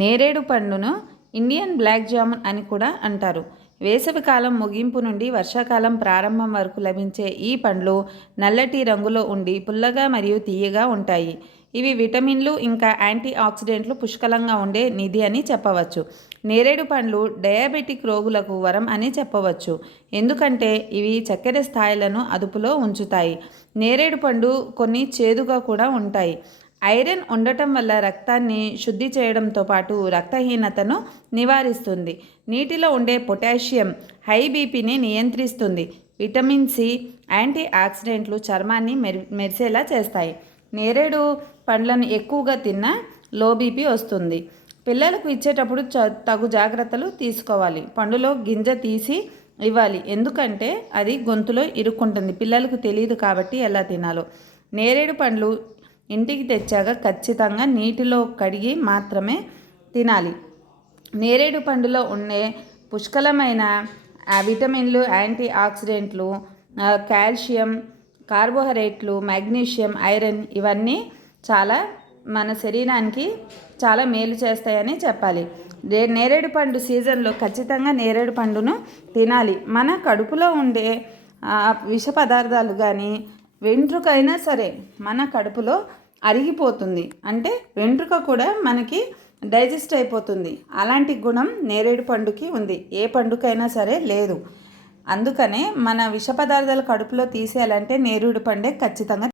నేరేడు పండును Indian black jamun అని కూడా అంటారు. వేసవికాలం ముగింపు నుండి వర్షాకాలం ప్రారంభం వరకు లభించే ఈ పండ్లు నల్లటి రంగులో ఉండి పుల్లగా మరియు తీయగా ఉంటాయి. ఇవి విటమిన్లు ఇంకా యాంటీ ఆక్సిడెంట్లు పుష్కలంగా ఉండే నిధి అని చెప్పవచ్చు. నేరేడు పండ్లు డయాబెటిక్ రోగులకు వరం అని చెప్పవచ్చు, ఎందుకంటే ఇవి చక్కెర స్థాయిలను అదుపులో ఉంచుతాయి. నేరేడు పండు కొన్ని చేదుగా కూడా ఉంటాయి. ఐరన్ ఉండటం వల్ల రక్తాన్ని శుద్ధి చేయడంతో పాటు రక్తహీనతను నివారిస్తుంది. నీటిలో ఉండే పొటాషియం హై బీపీని నియంత్రిస్తుంది. విటమిన్ సి, యాంటీ ఆక్సిడెంట్లు చర్మాన్ని మెరిసేలా చేస్తాయి. నేరేడు పండ్లను ఎక్కువగా తిన్నా లో బీపీ వస్తుంది. పిల్లలకు ఇచ్చేటప్పుడు తగు జాగ్రత్తలు తీసుకోవాలి. పండులో గింజ తీసి ఇవ్వాలి, ఎందుకంటే అది గొంతులో ఇరుక్కుంటుంది. పిల్లలకు తెలియదు కాబట్టి ఎలా తినాలో. నేరేడు పండ్లు ఇంటికి తెచ్చాక ఖచ్చితంగా నీటిలో కడిగి మాత్రమే తినాలి. నేరేడు పండులో ఉండే పుష్కలమైన విటమిన్లు, యాంటీ ఆక్సిడెంట్లు, కాల్షియం, కార్బోహైడ్రేట్లు, మెగ్నీషియం, ఐరన్ ఇవన్నీ మన శరీరానికి చాలా మేలు చేస్తాయని చెప్పాలి. నేరేడు పండు సీజన్లో ఖచ్చితంగా నేరేడు పండును తినాలి. మన కడుపులో ఉండే విష పదార్థాలు కానీ వెంట్రుకైనా సరే మన కడుపులో అరిగిపోతుంది. అంటే వెంట్రుక కూడా మనకి డైజెస్ట్ అయిపోతుంది. అలాంటి గుణం నేరేడు పండుకి ఉంది, ఏ పండుకైనా సరే లేదు. అందుకనే మన విష పదార్థాలు కడుపులో తీసేయాలంటే నేరేడు పండే ఖచ్చితంగా